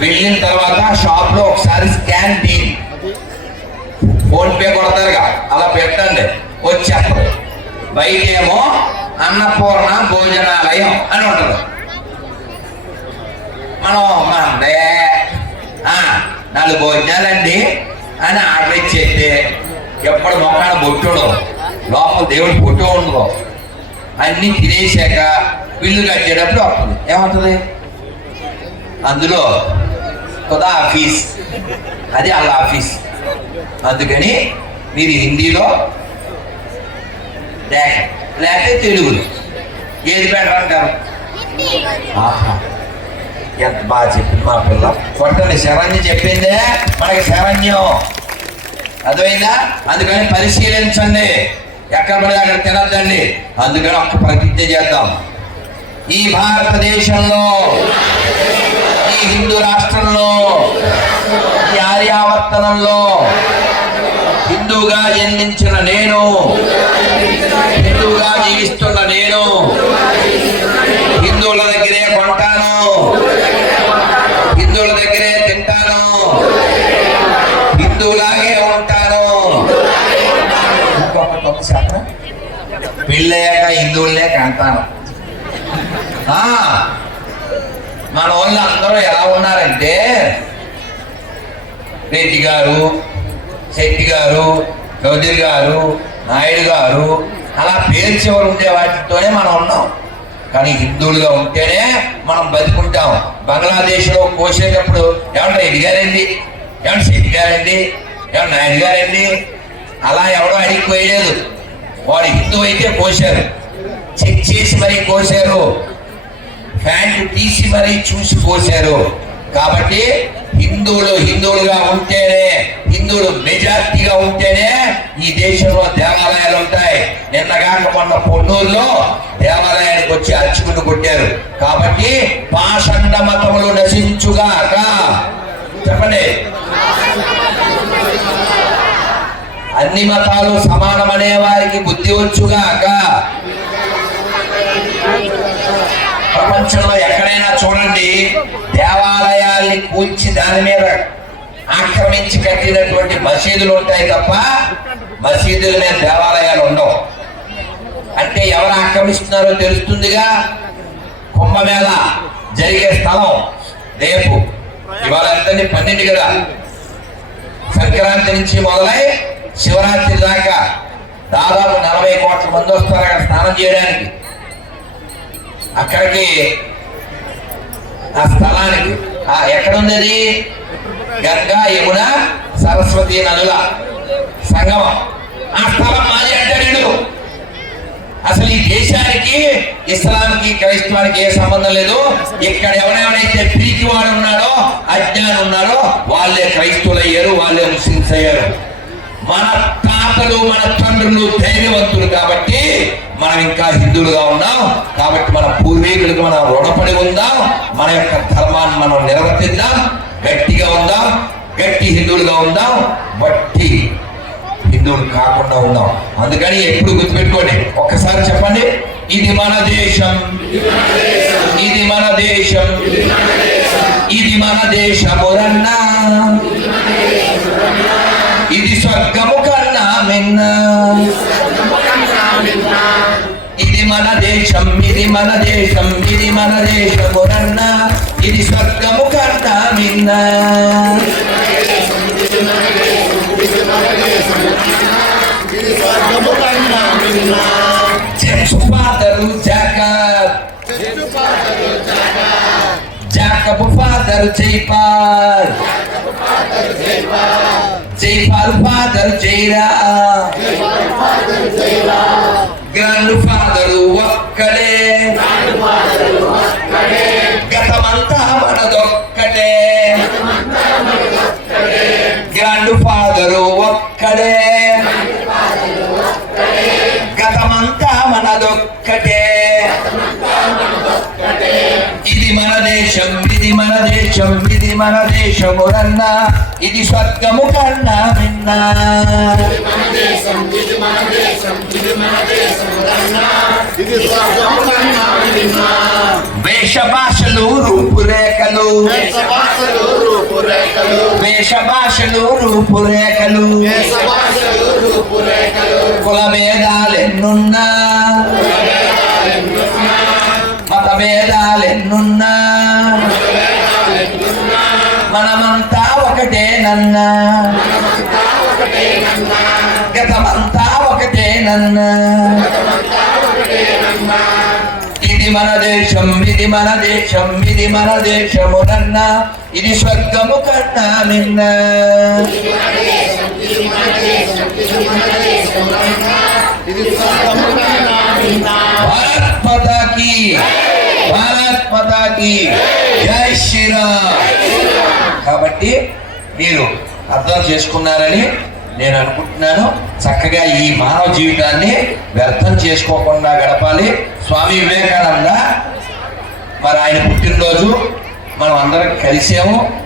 వెళ్ళిన తర్వాత షాప్లో ఒకసారి స్కాన్ తీయండి ఫోన్ పే కొడతారుగా అలా పెట్టండి. వచ్చేస్తారు బయట ఏమో అన్నపూర్ణ భోజనాలయం అని ఉంటుంది. మనం మందే ఆ, నాలుగు భోజనాలండి అని ఆర్డర్ ఇచ్చేస్తే ఎప్పుడు మొక్కన బొట్టుడు లోపల దేవుడి బొట్టు ఉండదు. అన్నీ తినేసాక బిల్లు కట్టేటప్పుడు వస్తుంది. ఏమవుతుంది? అందులో ఖుదా ఆఫీస్. అది అల్లా ఆఫీస్. అందుకని మీరు హిందీలో లేక లేకపోతే తెలుగులో. ఏది పెట్టమంటారు ఆహా ఎంత బాగా చెప్పింది మా పిల్ల. కొట్టని శరణ్యం చెప్పిందే మనకి శరణ్యం. అర్థమైందా? అందుకని పరిశీలించండి. ఎక్కడ పడితే అక్కడ తినద్దండి. అందుకని ఒక్క ప్రతిజ్ఞ చేద్దాం. ఈ భారతదేశంలో ఈ హిందూ రాష్ట్రంలో ఈ ఆర్యావర్తనంలో హిందూగా జన్మించిన నేను హిందూగా జీవిస్తున్న నేను హిందువుల దగ్గరే కొంటాను హిందువుల దగ్గరే తింటాను హిందువులాగే ఉంటాను. ఇంకొక ఒక శాతం పెళ్ళయ్యాక హిందువులే కంటాను ఆ, మన వాళ్ళు అందరూ ఎలా ఉన్నారంటే రెడ్డి గారు శెట్టి గారు చౌదరి గారు నాయుడు గారు అలా పేరు చివరు ఉండే వాటితోనే మనం ఉన్నాం. కానీ హిందువులుగా ఉంటేనే మనం బతుకుంటాం. బంగ్లాదేశ్లో కోసేటప్పుడు ఏమన్నా రెడ్డి గారండి? ఏమన్నా శెట్టి గారండి? ఏమన్నా నాయుడు గారండి? అలా ఎవడో అడిగిపోయలేదు వాడు హిందువు అయితే కోశారు. చెక్ చేసి మరీ కోశారు. ప్యాంటు తీసి మరీ చూసి పోశారు. కాబట్టి హిందువులు హిందువులుగా ఉంటేనే హిందువులు మెజార్టీగా ఉంటేనే ఈ దేశంలో దేవాలయాలు ఉంటాయి. నిన్నగాక మొన్న పొన్నూరులో దేవాలయానికి వచ్చి అర్చకులు కొట్టారు. కాబట్టి పాషండ మతములు నశించుగాక. చెప్పండి. అన్ని మతాలు సమానమనే వారికి బుద్ధి వచ్చుగాక. ప్రపంచంలో ఎక్కడైనా చూడండి దేవాలయాల్ని కూల్చి దాని మీద ఆక్రమించి కట్టినటువంటి మసీదులు ఉంటాయి తప్ప మసీదుల మీద దేవాలయాలు ఉండవు. అంటే ఎవరు ఆక్రమిస్తున్నారో తెలుస్తుందిగా? కుంభమేళ జరిగే స్థలం రేపు. ఇవాళ ఎంతండి పన్నెండు కదా. సంక్రాంతి నుంచి మొదలై శివరాత్రి దాకా దాదాపు నలభై కోట్ల మంది వస్తారు అక్కడ స్నానం చేయడానికి. అక్కడికి ఆ స్థలానికి. ఆ ఎక్కడుంది గంగా యమున సరస్వతి నదుల సంగమం. ఆ స్థలం మాది అంటాడు అసలు ఈ దేశానికి ఇస్లాంకి క్రైస్తవానికి ఏ సంబంధం లేదు. ఇక్కడ ఎవరెవరైతే పీకి వాడు ఉన్నాడో అజ్ఞానం ఉన్నాడో వాళ్ళే క్రైస్తవులు అయ్యారు వాళ్ళే ముస్లింస్ అయ్యారు. మన తాతలు మన తండ్రులు ధైర్యవంతులు కాబట్టి మనం ఇంకా హిందువులుగా ఉన్నాం. కాబట్టి మన పూర్వీకులకు మనం రుణపడి ఉందాం. మన యొక్క ధర్మాన్ని మనం నిర్వర్తిద్దాం గట్టిగా ఉందాం. గట్టి హిందువులుగా ఉందాం. బట్టి హిందువులు కాకుండా ఉందాం. అందుకని ఎప్పుడు గుర్తుపెట్టుకోండి. ఒక్కసారి చెప్పండి. ఇది మన దేశం. ఇది మన దేశం. ఇది మన దేశమురన్నా ఇది స్వర్గము కన్నా మన దేశం ఇది మన దేశమురన్న ఇది స్వర్గము కన్నా నిన్న James father Jacob Jacob father Jaipal. Jaipal father Jaira grand father మనదొక్కడే గతమంతా మనదొక్కడే గ్రాండ్ ఫాదరు ఒక్కడే. గతమంతా మనదొక్కటే. దేశం ఇది మన దేశమురన్న ఇది స్వర్గము కన్నా విన్నా. వేష భాషలు రూపురేఖలు. వేష భాషలు రూపురేఖలు. కుల భేదాలెన్నున్నా మత భేదాలెన్నున్నా మనమంతా ఒకటేనన్నా గతమంతా ఒకటేనన్నా ఇది మన దేశం ఇది మన దేశం ఇది మన దేశమునన్నా ఇది స్వర్గము కన్నా నిన్న. నిన్న. భారత్ మాతా కీ భారత్ పతాకి జై శ్రీరామ్. కాబట్టి మీరు అర్థం చేసుకున్నారని నేను అనుకుంటున్నాను. చక్కగా ఈ మానవ జీవితాన్ని వ్యర్థం చేసుకోకుండా గడపాలి. స్వామి వివేకానంద మరి ఆయన పుట్టినరోజు మనం అందరం కలిసాము.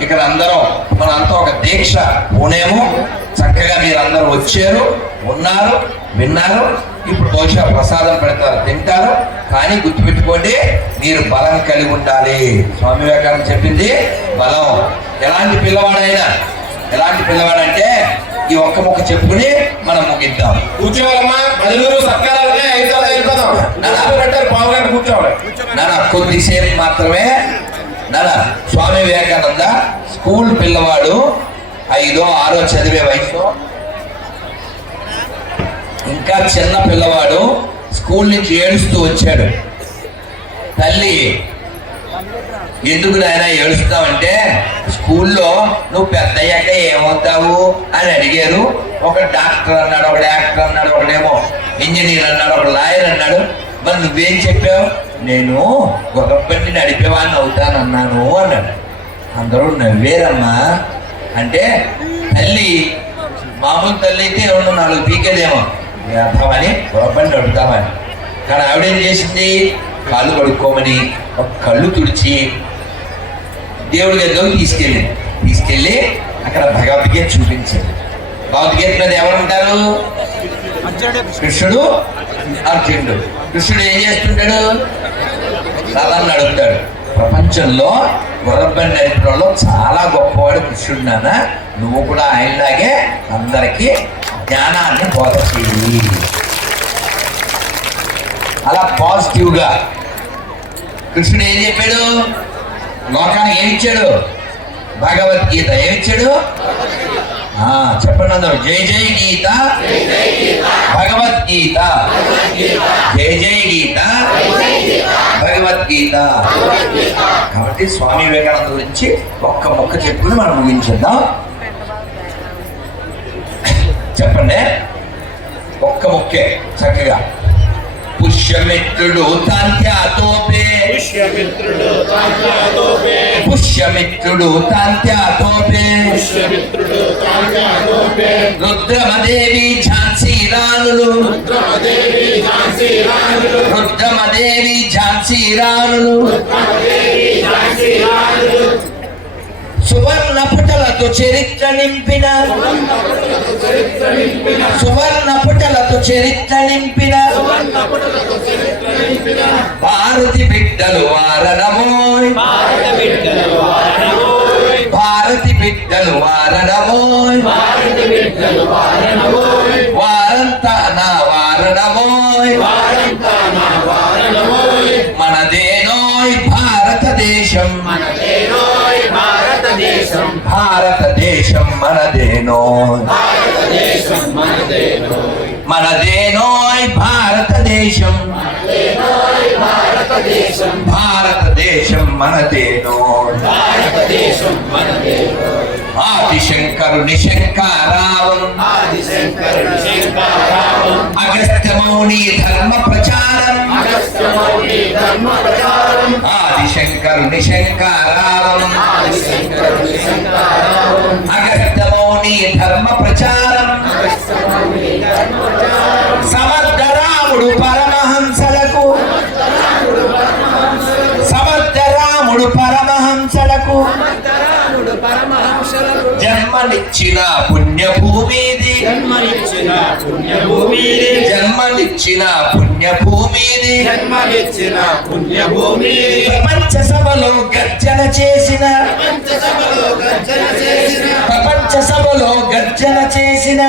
ఇక్కడ అందరం మనంతా ఒక దీక్ష పోనేము. చక్కగా మీరు అందరూ వచ్చారు ఉన్నారు విన్నారు. ఇప్పుడు బహుశా ప్రసాదం పెడతారు తింటారు. కానీ గుర్తుపెట్టుకోండి మీరు బలం కలిగి ఉండాలి. స్వామి వివేకానంద చెప్పింది బలం. ఎలాంటి పిల్లవాడైనా ఎలాంటి పిల్లవాడంటే ఈ ఒక్క ముక్క చెప్పుకుని మనం ముగిద్దాం. కూర్చోవాలమ్మా నాన్న కొద్దిసేపు మాత్రమే. నాన్న స్వామి వివేకానంద స్కూల్ పిల్లవాడు ఐదో ఆరో చదివే వయసు ఇంకా చిన్న పిల్లవాడు స్కూల్ నుంచి ఏడుస్తూ వచ్చాడు. తల్లి ఎందుకు నాయన ఏడుస్తావంటే స్కూల్లో నువ్వు పెద్ద అయ్యాక ఏమవుతావు? అని అడిగారు. ఒక డాక్టర్ అన్నాడు ఒక యాక్టర్ అన్నాడు ఒకడేమో ఇంజనీర్ అన్నాడు ఒక లాయర్ అన్నాడు. మరి నువ్వేం చెప్పావు? నేను ఒక బండి నడిపేవాడిని అవుతానన్నాను అన్నాడు. అందరూ నవ్వేరమ్మా. అంటే తల్లి మామూలు తల్లి అయితే రెండు నాలుగు పీకేదేమో. వేద్దామని గొప్పని అడుగుతామని కానీ ఆవిడేం చేసింది? కాళ్ళు కడుక్కోమని ఒక కళ్ళు తుడిచి దేవుడి గదిలోకి తీసుకెళ్ళి తీసుకెళ్ళి అక్కడ భగవద్గీత చూపించింది. భగవద్గీత మీద ఎవరుంటారు? కృష్ణుడు అర్జునుడు. కృష్ణుడు ఏం చేస్తుంటాడు? రథాన్ని నడుపుతాడు. ప్రపంచంలో గుర్రబ్బని నడిపడంలో చాలా గొప్పవాడు కృష్ణుడు నాన్న. నువ్వు కూడా ఆయనలాగే అందరికీ జ్ఞానాన్ని బోధ చేయి అలా పాజిటివ్గా కృష్ణుడు ఏం చెప్పాడు? లోకానికి ఏమి ఇచ్చాడు? భగవద్గీత ఏమిచ్చాడు చెప్పండి అందరూ. జై జై గీత. భగవద్గీత. జై జై గీత. భగవద్గీత. కాబట్టి స్వామి వివేకానంద గురించి ఒక్క మొక్క చెప్పుకుని మనం ముగించేద్దాం. చెప్పండి ఒక్క మొక్కే చక్కగా పుష్యమిత్రుడు తాంత్యాతోపే పుష్యమిత్రుడు తాంత్యాతోపే పుష్యమిత్రుడు తాంత్యాతోపే పుష్యమిత్రుడు తాంత్యాతోపే రుద్రమదేవి ఝాన్సీ రాణులు రుద్రమదేవి ఝాన్సీ రాణులు రుద్రమదేవి ఝాన్సీ రాణులు రుద్రమదేవి ఝాన్సీ రాణులు సువర్ణ పుటలతో చరిత్ర నింపిన. సువర్ణ పుటలతో చరిత్ర నింపిన. భారతి బిడ్డలు వారణమోయ్ భారతి బిడ్డలు వారణమోయ్ భారతి బిడ్డలు వారణమోయ్ భారతదేశం మనదేనో. మనదేనోయ్ భారతదేశం. భారతదేశం మనదేనో. భారతదేశం భారతదేశం మనదేనోయ్ భారతదేశం ఆదిశంకరుని శంకారావం. అగస్త్యమౌని ధర్మ ప్రచారం అగస్త్యమౌళి ధర్మ ప్రచారం ఆదిశంకరుని శంకారావం ఆదిశంకరుడు శంకరావం అగస్త్యమౌని ధర్మ ప్రచారం అగస్త్యమౌళి ధర్మ ప్రచారం సమర్థరాముడు పరమహంసలకు. సమర్థరాముడు పరమహంసలకు. జన్మనిచ్చిన పుణ్యభూమి ఇది జన్మనిచ్చిన పుణ్యభూమి ఇది. జన్మనిచ్చిన పుణ్యభూమి ఇది జన్మనిచ్చిన పుణ్యభూమి ఇది. ప్రపంచ సభలో గర్జన చేసిన. గర్జన చేసిన. ప్రపంచ సభలో గర్జన చేసిన.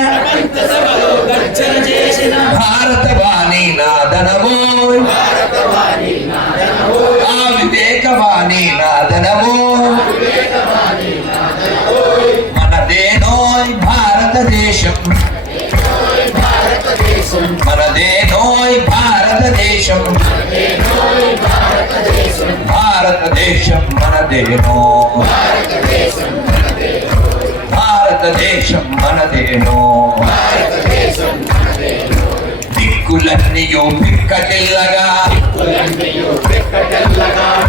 గర్జన చేసిన. భారత వాణి నాదనమోయ్ భారతవాణి నాదనవో ఆ వివేకవాణి నాదనమో. మనదేనోయ్ భారతదేశం. మనదేనోయ్ భారతదేశం. భారతదేశం. మనదేనో భారతదేశం మనదేనో. భారతదేశం మనదేనో. దిక్కులన్నీయు పిక్కటిల్లగా కులన్నయో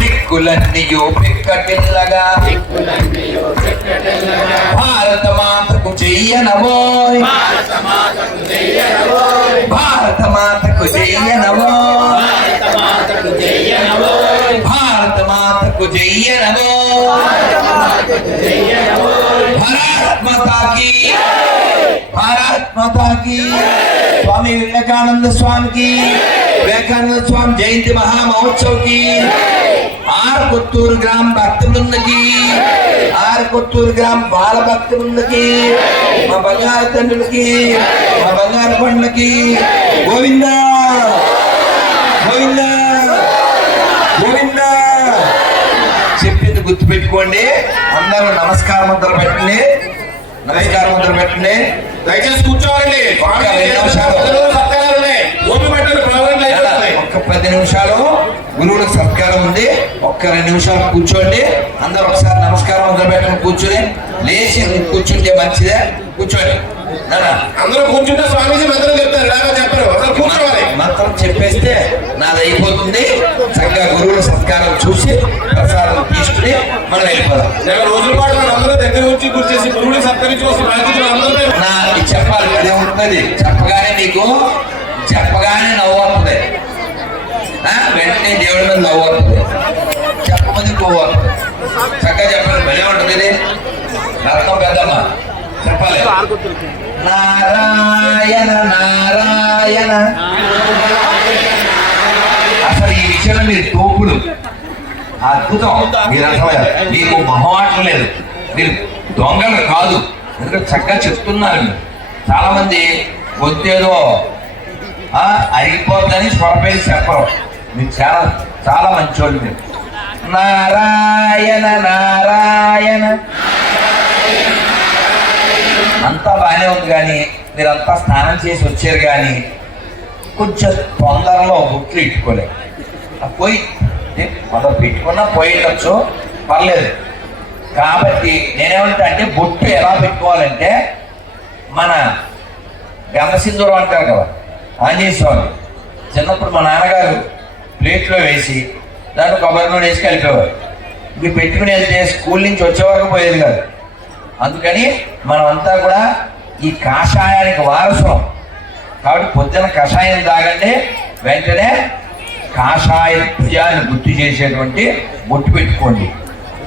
దిక్కులన్నీయు పిక్కటిల్లగా భారత మాతకు చెయ్యనవోయ్ భారత మాతకు జయనవో భారత మాతకు చెయ్యనవో భారత మాతకు జయ నమో మాతకు భారత్ మాతాకి భారత్ మాతాకి స్వామి వివేకానంద స్వామికి వివేకానంద స్వామి జయంతి మహా మహోత్సవ్ ఆర్ కొత్తూరు గ్రామ భక్తి బృందకి ఆర్ కొత్తూరు గ్రామ బాల భక్తి బృందకి మా బంగారు తండ్రులకి మా బంగారు పండ్లకి గోవిందా గోవిందా చెప్పింది గుర్తుపెట్టుకోండి. అందరూ నమస్కారం ముద్ర పెట్టండి. నమస్కారం ముద్ర పెట్టండి. దయచేసి కూర్చోవాలండి ఒక్క ఒక్క పది నిమిషాలు. గురువులకు సత్కారం ఉంది. ఒక్క రెండు నిమిషాలు కూర్చోండి. అందరూ ఒకసారి నమస్కారం ముద్ర పెట్టండి కూర్చొని. లేచి కూర్చుంటే మంచిదే. కూర్చోండి. అందరూ కూర్చుంటే స్వామీజీ మంత్రం చెప్తారు. ఇలాగా చెప్పరు. అందరూ కూర్చోవాలి. మంత్రం చెప్పేస్తే నాది అయిపోతుంది చక్కగా గురువుల సత్కారం చూసి ప్రసాదం తీసుకుని మనం వెళ్ళిపోదాం నెల రోజుల పాటు మనం అందరూ దగ్గర వచ్చి కూర్చేసి గురువుని సత్కరించుకోవాల్సిన బాధ్యత అందరూ నా చెప్పాలి అదే ఉంటుంది. చెప్పగానే నీకు చెప్పగానే నవ్వు వస్తుంది. వెంటనే దేవుడి మీద నవ్వు వస్తుంది. చెప్పమంది కొవ్వు వస్తుంది. చక్కగా చెప్పాలి భలే ఉంటుంది ఇది. రత్నం పెద్దమ్మ. చెప్పాలి. నారాయణ నారాయణ. అద్భుతం. మీరు అర్థమయ్యారు. మీకు మొహమాట లేదు. మీరు దొంగలు కాదు. ఎందుకంటే చక్కగా చెప్తున్నారు. చాలామంది చాలా అయిపోద్దని వద్దేదో ఆ, అరిగిపోద్దని చెప్పరు. మీరు చాలా చాలా మంచోళ్ళు మీరు. నారాయణ నారాయణ. అంతా బాగానే ఉంది కానీ మీరంతా స్నానం చేసి వచ్చారు కానీ కొంచెం తొందరలో బుట్లు ఇట్టుకోలేదు. ఆ పోయి అంటే మొదలు పెట్టుకున్నా పోయేటచ్చు పర్లేదు. కాబట్టి నేనేమంటా అంటే బొట్టు ఎలా పెట్టుకోవాలంటే మన గమసింధూరం అంటారు కదా ఆంజనేయ స్వామి. చిన్నప్పుడు మా నాన్నగారు ప్లేట్లో వేసి దాంట్లో కొబ్బరి నూనె వేసి కలిపేవారు. ఇవి పెట్టుకుని వెళ్తే స్కూల్ నుంచి వచ్చే వరకు పోయేది కాదు. అందుకని మనమంతా కూడా ఈ కాషాయానికి వారసం కాబట్టి పొద్దున కషాయం తాగండి వెంటనే కాషాయ భుజాన్ని గుర్తు చేసేటువంటి బొట్టు పెట్టుకోండి.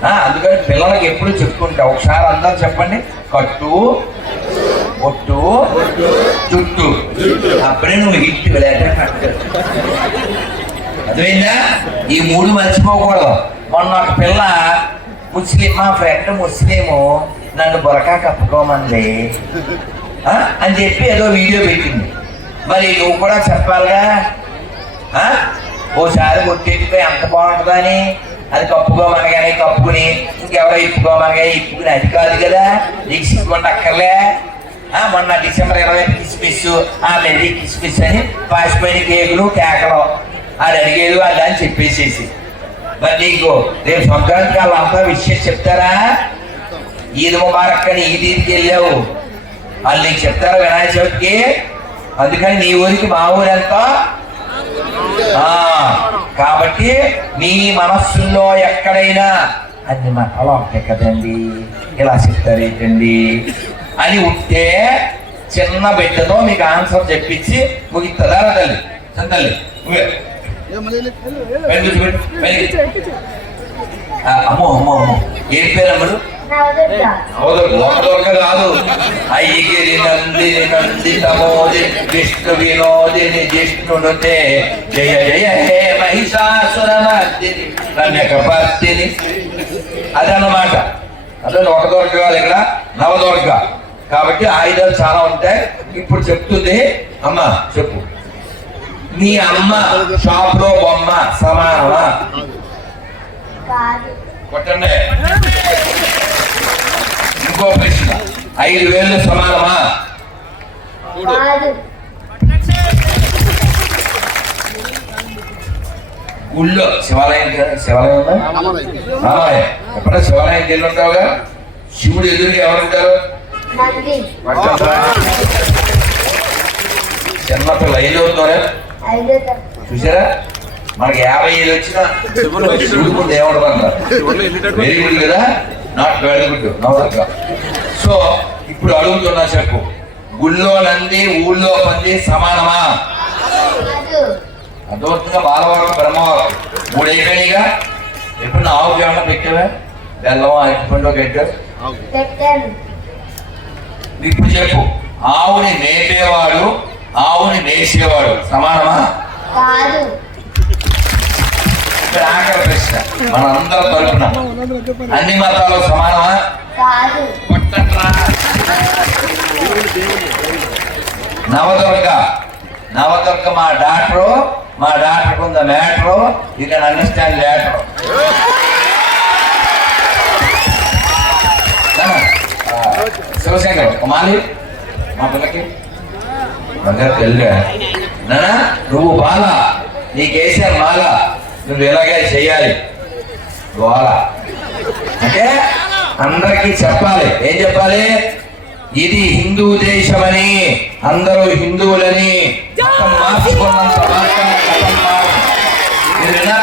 అందుకని పిల్లలకి ఎప్పుడు చెప్పుకుంటా ఒకసారి అందరూ చెప్పండి. కట్టు బొట్టు చుట్టు అప్పుడే నువ్వు హిట్ వెళ్ళాట అర్థమైందా? ఈ మూడు మర్చిపోకూడదు. మొన్న ఒక పిల్ల ముస్లిం మా ఫ్రెండ్ ముస్లిము నన్ను బొరకా కప్పుకోమంది. అని చెప్పి ఏదో వీడియో పెట్టింది. మరి నువ్వు కూడా చెప్పాలిగా? కొట్టేటిపోయి ఎంత బాగుంటుందని? అది కప్పుకోమనగానే కప్పుకుని ఇంకెవరో ఇప్పుకోమనగా ఇప్పుకుని అది కాదు కదా. నీకు సిగ్గుండ అక్కర్లే. ఆ, మొన్న డిసెంబర్ ఇరవై కిస్మిస్ ఆ మెరీ కిస్మిస్ అని పాసిపోయిన కేకులు కేకలు. అది అడిగేది వాళ్ళు అని చెప్పేసేసి. మరి నీకు రేపు సంక్రాంతికి వాళ్ళంతా విషయం చెప్తారా? ఈద్ ముబారక్ అని ఈ ఈద్కి వెళ్ళావు. వాళ్ళు నీకు చెప్తారా వినాయక చవితికి? అందుకని నీ ఊరికి మా ఊరు ఎంతో కాబట్టి మీ మనస్సుల్లో ఎక్కడైనా అన్ని మతాలు ఉంటాయి కదండి ఇలా చెప్తారేంటండి అని ఉంటే చిన్న బిడ్డతో మీకు ఆన్సర్ చెప్పించి ముగిస్తుందా తల్లి. ఆ, అమ్మో అమ్మో అమ్మో ఏం పేరు అమ్మడు కాదు. ఐగిరి నందిని విష్ణు వినోదిని జిష్ణునుతే జయ జయ హే అదన్నమాట. అదే లోకదుర్గ కాదు ఇక్కడ. నవదుర్గ. కాబట్టి ఆయుధాలు చాలా ఉంటాయి. ఇప్పుడు చెప్తుంది అమ్మ చెప్పు. మీ అమ్మ షాప్లో బొమ్మ సమానమా? కొట్టండి. ఇంకో ప్రశ్న ఐదు వేలు సమానమా? ఊళ్ళో శివాలయం కదా? శివాలయం రామాలయం. ఎప్పుడైనా శివాలయం వెళ్ళి ఉంటావుగా శివుడు ఎదురుగా ఎవరుంటారు? చిన్నపిల్ల ఐదు అవుతారా చూసారా? మనకి యాభై ఐదు వచ్చినా శివుడు. ముందు ఏమడమన్నారు వెరీ గుడ్ కదా? నాట్ వెరీ గుడ్ సో ఇప్పుడు అడుగుతున్నా చెప్పు. గుళ్ళో నంది ఊళ్ళో పంది సమానమా? కాదు. అర్థమవుతుందా? బాలవరం బ్రహ్మవరం. మూడు అయిపోయినాయిగా ఎప్పుడు ఆవు ఏమన్నా పెట్టావా? బెల్లం అరటిపండు గడ్డ? పెట్టాను. ఇప్పుడు చెప్పు. ఆవుని మేపేవాడు ఆవుని మేసేవాడు సమానమా? కాదు. ఇక్కడ ఆఖరి ప్రశ్న. మన అందరం తరపున. అన్ని మతాలు సమానమా. నవదుర్గ. నవదుర్గ మా డాక్టరు మా డాక్టర్ కొంత matter you can understand later Sivashankar ఒక మాలి. మా పిల్లకి. బంగారు నానా నువ్వు బాల. నీకేసారు మాల. నువ్వు ఇలాగే చేయాలి? గోల. అంటే అందరికీ చెప్పాలి. ఏం చెప్పాలి? ఇది హిందూ దేశమని అందరూ హిందువులని మతం మార్చుకున్నంత మాత్రాన గతం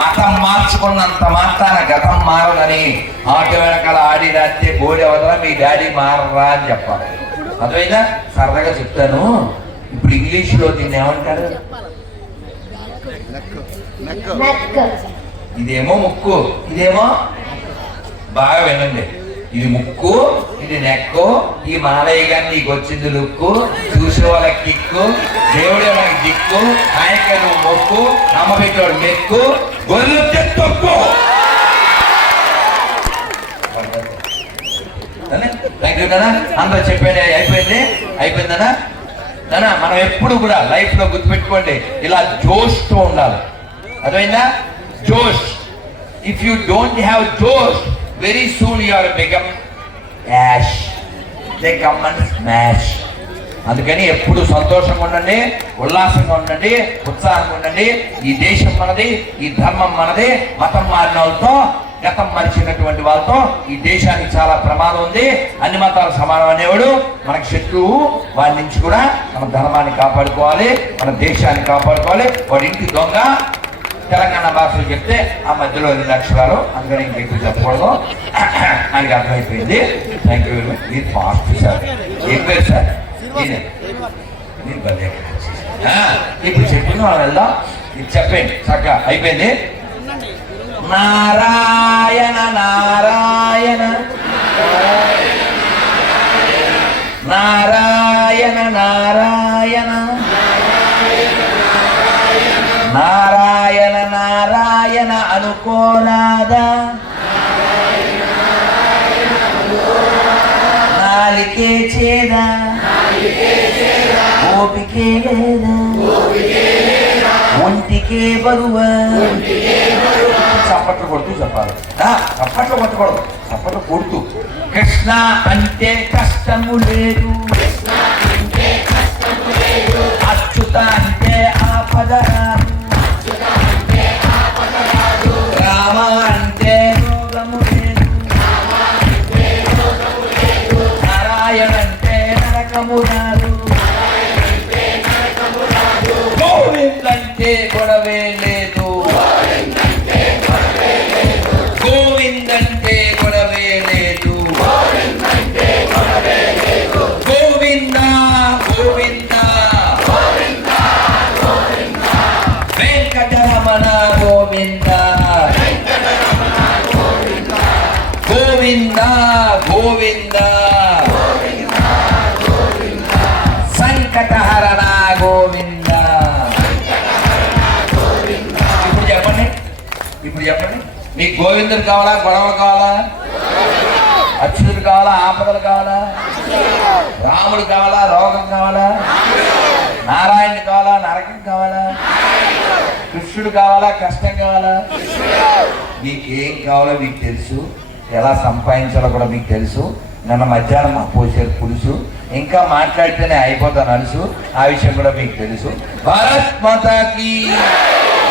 మతం మార్చుకున్నంత మాత్రాన గతం మారదని ఆట వెనకాల ఆడి రాస్తే బోడి అవతల మీ డాడీ మారరా అని చెప్పాలి. అర్థమైందా? సరదాగా చెప్తాను. ఇప్పుడు ఇంగ్లీష్లో దీన్ని ఏమంటారు? ఇదేమో ముక్కు ఇదేమో బాగా వినండి. ఇది ముక్కు ఇది నెక్కు ఈ మాలయ్య గారి నీకు వచ్చింది లుక్కు చూసే వాళ్ళకి కిక్కు దేవుడే మనకి దిక్కు ఆయనకి నువ్వు మొక్కు అమ్మ పెట్టాడు మెక్కు గొర్రెలు తొక్కు. థ్యాంక్ యూ నాన్న? అందరూ చెప్పండి అయిపోయింది? అయిపోయిందనా నాన్న? మనం ఎప్పుడు కూడా లైఫ్లో గుర్తుపెట్టుకోండి ఇలా జోష్తో ఉండాలి. అర్థమైందా? జోష్. ఇఫ్ యూ డోంట్ హ్యావ్ జోష్ very soon you are become ash they come and smash అందుకని ఎప్పుడు సంతోషంగా ఉండండి ఉల్లాసంగా ఉండండి ఉత్సాహంగా ఉండండి. ఈ దేశం మనది ఈ ధర్మం మనది మతం మారిన వాళ్ళతో గతం మరిచినటువంటి వాళ్ళతో ఈ దేశానికి చాలా ప్రమాదం ఉంది. అన్ని మతాలు సమానం అనేవాడు మనకు శత్రువు వాడి నుంచి కూడా మన ధర్మాన్ని కాపాడుకోవాలి మన దేశాన్ని కాపాడుకోవాలి. వాడి ఇంటి దొంగ తెలంగాణ భాషలో చెప్తే ఆ మధ్యలో ఎన్ని లక్షలాలు అందుకని ఇంక ఎక్కువ చెప్పకూడదు. ఆయనకి అర్థమైపోయింది. థ్యాంక్ యూ వెరీ మచ్ మీరు ఫాస్ట్ సార్. ఏం పేరు సార్? మీరు భలే. ఇప్పుడు చెప్పిన వాళ్ళు వెళ్దాం. ఇది చెప్పండి. చక్కగా అయిపోయింది. నారాయణ నారాయణ నారాయణ. నారాయణ నారాయణ. నారాయణ అనుకోరాదా నాలికే చేదా. ఓపికే లేదా. ఒంటికే బరువా. చప్పట్లు కొడుతూ చెప్పాలి. చప్పట్లు కొట్టకూడదు. చప్పట్లు కొడుతూ. కృష్ణ అంటే కష్టము లేదు. అచ్యుత అంటే ఆపద. రాదు రామ అంటే రోగము లేదు నారాయణ అంటే నరకము రాదు గోవింద్ గొడవే గోవిందుడు కావాలా గొడవలు కావాలా? అక్షుడు కావాలా ఆపదలు కావాలా? రాముడు కావాలా రోగం కావాలా? నారాయణుడు కావాలా నరకం కావాలా? కృష్ణుడు కావాలా కష్టం కావాలా? మీకు కావాలో మీకు తెలుసు. ఎలా సంపాదించాలో కూడా మీకు తెలుసు. నిన్న మధ్యాహ్నం మా పోసారు పులుసు. ఇంకా మాట్లాడితేనే అయిపోతాను అలుసు ఆ విషయం కూడా మీకు తెలుసు. భారత్ మాతాకి!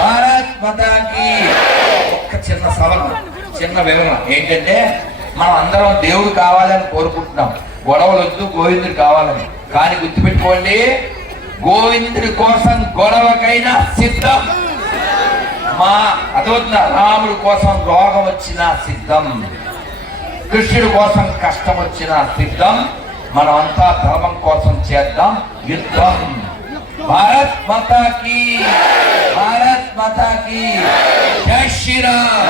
భారత్ మాతాకి! చిన్న సవరణ చిన్న వివరణ. ఏంటంటే మనం అందరం దేవుడు కావాలని కోరుకుంటున్నాం. గొడవలు వద్దు గోవిందుడు కావాలని. కానీ గుర్తుపెట్టుకోండి గోవిందుడి కోసం గొడవకైనా సిద్ధం. మా అదొద్ద రాముడి కోసం రోగం వచ్చిన సిద్ధం. కృష్ణుడి కోసం కష్టం వచ్చిన సిద్ధం. మనమంతా ధర్మం కోసం చేద్దాం. యుద్ధం. భారత్ మాతాకి. మాతాకి. జై శ్రీరామ్.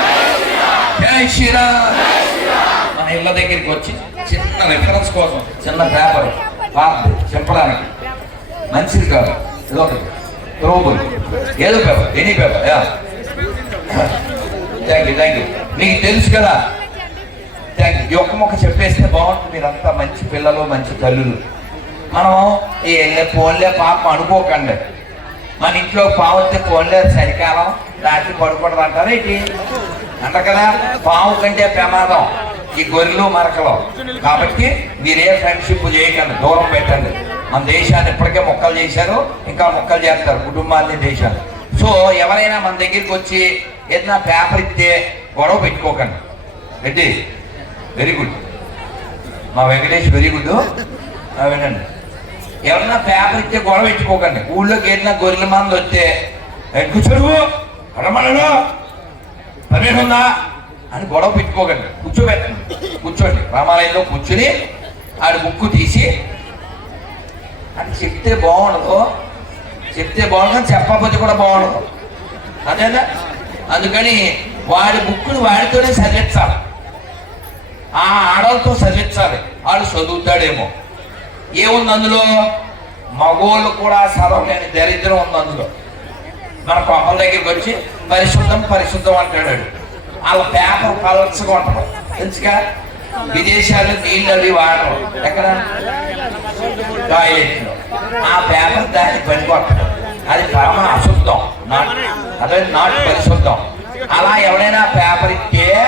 జై శ్రీరామ్. మన ఇళ్ళ దగ్గరికి వచ్చి చిన్న రిఫరెన్స్ కోసం చిన్న పేపర్ పాత చెప్పడానికి. మంచిది కాదు. ఏదో ఒకటి. త్రోబుల్ ఏదో paper any paper yeah thank you thank you మీకు తెలుసు కదా? థ్యాంక్ యూ ఒక్క మొక్క చెప్పేస్తే బాగుంటుంది. మీరంతా మంచి పిల్లలు మంచి తల్లులు. మనం ఏ పోలే పాపం అనుకోకండి. మన ఇంట్లో పావు వస్తే చలికాలం రాత్రి పడుకోవడం అంటారు ఏంటి? అంట కదా పాము కంటే ప్రమాదం ఈ గొర్రెలు మరకలు. కాబట్టి మీరే ఫ్రెండ్షిప్ చేయకండి దూరం పెట్టండి. మన దేశాన్ని ఇప్పటికే మొక్కలు చేశారు ఇంకా మొక్కలు చేస్తారు కుటుంబాన్ని దేశాలు సో ఎవరైనా మన దగ్గరికి వచ్చి ఏదైనా పేపర్ ఇస్తే గొడవ పెట్టుకోకండి. రెడ్డి వెరీ గుడ్ మా వెంకటేష్ వెరీ గుడ్ వినండి. ఎవరన్నా పేపర్ ఇచ్చే గొడవ పెట్టుకోకండి. ఊళ్ళోకి ఏదైనా గొర్రెల మంది వస్తే కూర్చోరువు కూర్చోడు రమ్మన్నాడు పర్మిషన్ ఉందా? అని గొడవ పెట్టుకోకండి. కూర్చోబెట్టండి. కూర్చోండి. రామాలయంలో కూర్చుని ఆడి బుక్కు తీసి అని చెప్తే బాగుండదు. చెప్తే బాగుండదు చెప్పకపోతే కూడా బాగుండదు. అదేనా అందుకని వాడి బుక్కుని వాడితోనే చదివించాలి. ఆ ఆడవాళ్ళతో చదివించాలి. వాడు చదువుతాడేమో. ఏముంది అందులో? మగోళ్ళు కూడా చదవలేని దరిద్రం ఉంది అందులో. మన కొమ్మల దగ్గరికి వచ్చి పరిశుద్ధం పరిశుద్ధం అంటాడు వాళ్ళ పేపర్ పలచగా ఉంటుంది. తెలుసుగా విదేశాల్లో నీళ్ళు అవి వాడరు. ఎక్కడ? టాయిలెట్లో. ఆ పేపర్ దాన్ని పనికొట్టడం అది పరమ అశుద్ధం. నాట్ అదే నాట్ పరిశుద్ధం. అలా ఎవడైనా పేపర్ ఇస్తే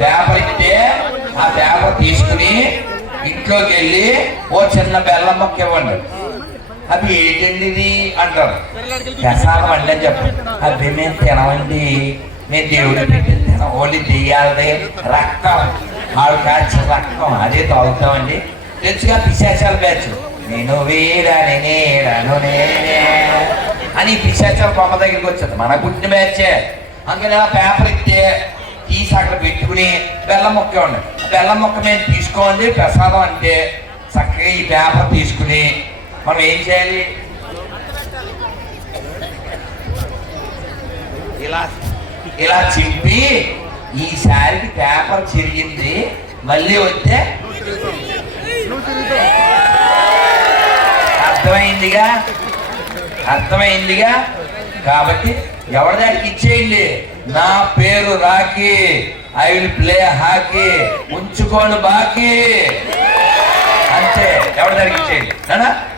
పేపర్ ఇస్తే ఆ పేపర్ తీసుకుని ఇంట్లోకి వెళ్ళి ఓ చిన్న బెల్లం మొక్క ఇవ్వండి. అది ఏంటండి ఇది అంటారు. ప్రసాదం అండి అని చెప్పండి అది మేము తినవండి మేము దేవుడు పెట్టి తినం. ఓన్లీ దెయ్యాలది రక్తం. ఆడు కాల్చిన రక్తం. అదే తాగుతామండి. తెలుసుగా పిశాచాల బ్యాచ్. నేను వీడని నేడను నేనే. అని పిశాచాల బొమ్మ దగ్గరికి వచ్చింది. మన పుట్టిన బ్యాచే. అందుకని ఆ పేపర్ ఇస్తే తీసి అక్కడ పెట్టుకుని బెల్లం మొక్క ఇవ్వండి బెల్లం మొక్క మేము తీసుకోండి ప్రసాదం అంటే చక్కగా ఈ పేపర్ తీసుకుని మనం ఏం చేయాలి? ఇలా ఇలా చింపి ఈసారికి పేపర్ చిరిగింది మళ్ళీ వస్తే అర్థమైందిగా? అర్థమైందిగా? కాబట్టి ఎవరి దానికి ఇచ్చేయండి. నా పేరు Rocky I will play hockey ఉంచుకోను బాకీ. అంతే. ఎవరి దగ్గర ఇచ్చేయండి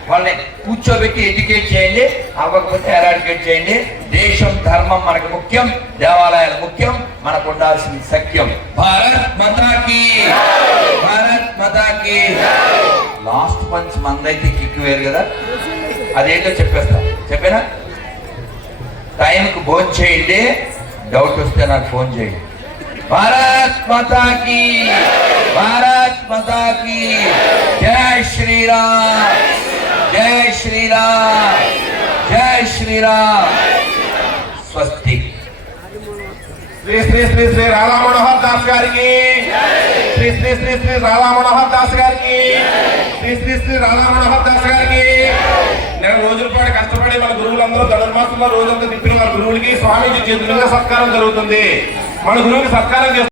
వాళ్ళని కూర్చోబెట్టి ఎడ్యుకేట్ చేయండి. అవ్వకపోతే ఎరాడికేట్ చేయండి. దేశం ధర్మం మనకు ముఖ్యం. దేవాలయాలు ముఖ్యం. మనకు ఉండాల్సింది సత్యం భారత్ మతాకి. భారత్ మతాకి. లాస్ట్ మంత్ మందైతే కిక్ వేరు కదా. అదేంటో చెప్పేస్తా. చెప్పేనా? టైంకి భోజనం చేయండి డౌట్ వస్తే నాకు ఫోన్ చేయండి భారత్ మాతాకి భారత్ మాతాకి జై శ్రీరామ్ జై శ్రీరామ్ జై శ్రీరామ్ స్వస్తి శ్రీ శ్రీ శ్రీ శ్రీ రాధా మనోహర్ దాస్ గారికి శ్రీ శ్రీ శ్రీ శ్రీ రాధా మనోహర్ దాస్ గారికి శ్రీ శ్రీ శ్రీ రాధా మనోహర్ దాస్ గారికి నెల రోజుల పాటు కష్టపడి మాసంలో ధనుర్మాసంలో రోజంతా తిప్పిన మన గురువులకి స్వామికి చేతులుగా సత్కారం జరుగుతుంది. మన గురువుకి సత్కారం